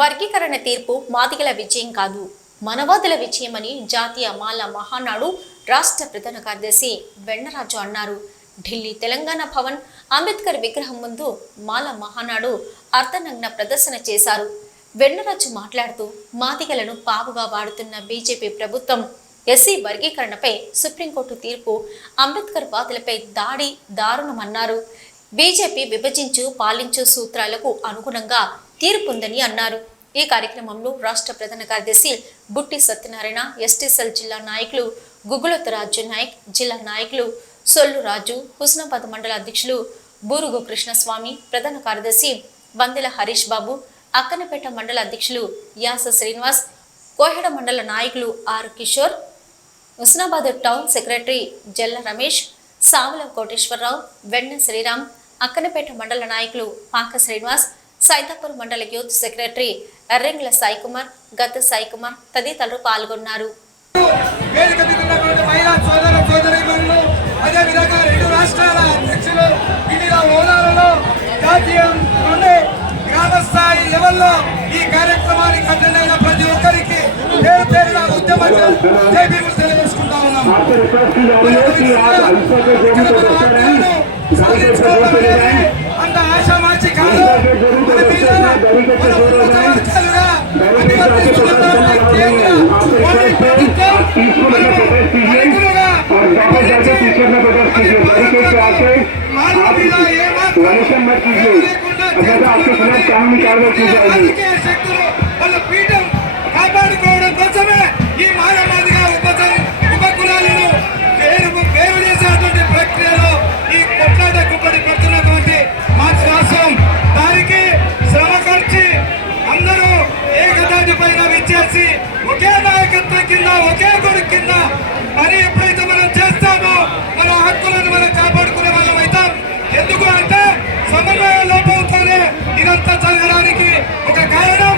వర్గీకరణ తీర్పు మాదిగల విజయం కాదు. మనవాదుల విజయమని జాతీయ మాల మహానాడు రాష్ట్ర ప్రధాన కార్యదర్శి వెన్నరాజు అన్నారు. ఢిల్లీ తెలంగాణ భవన్ అంబేద్కర్ విగ్రహం ముందు మాల మహానాడు అర్ధనగ్న ప్రదర్శన చేశారు. వెన్నరాజు మాట్లాడుతూ మాదిగలను పావుగా వాడుతున్న బీజేపీ ప్రభుత్వం ఎస్సీ వర్గీకరణపై సుప్రీంకోర్టు తీర్పు అంబేద్కర్ వాదులపై దాడి దారుణమన్నారు. బీజేపీ విభజించు పాలించు సూత్రాలకు అనుగుణంగా తీరుపుందని అన్నారు. ఈ కార్యక్రమంలో రాష్ట్ర ప్రధాన కార్యదర్శి బుట్టి సత్యనారాయణ ఎస్టీసెల్ జిల్లా నాయకులు గుగులత రాజు నాయక్ జిల్లా నాయకులు సొల్లు రాజు హుస్నాబాద్ మండల అధ్యక్షులు బూరుగు కృష్ణస్వామి ప్రధాన కార్యదర్శి వందెల హరీష్ బాబు అక్కనపేట మండల అధ్యక్షులు యాస శ్రీనివాస్ కోహెడ మండల నాయకులు R Kishore Husnabad town secretary Jalla Ramesh సావల Koteswararao వెన్న శ్రీరామ్ అక్కనపేట మండల నాయకులు పాక శ్రీనివాస్ సైతాపూర్ మండల యూత్ సెక్రటరీ ఎర్రెంగ్ల సాయికుమార్ గత సాయికుమార్ తదితరులు పాల్గొన్నారు. అంత ఆశ आपके खिलाफ कानूनी कार्रवाई की जाएगी। समन्वय लोप उतारे इधंत चलने की गायना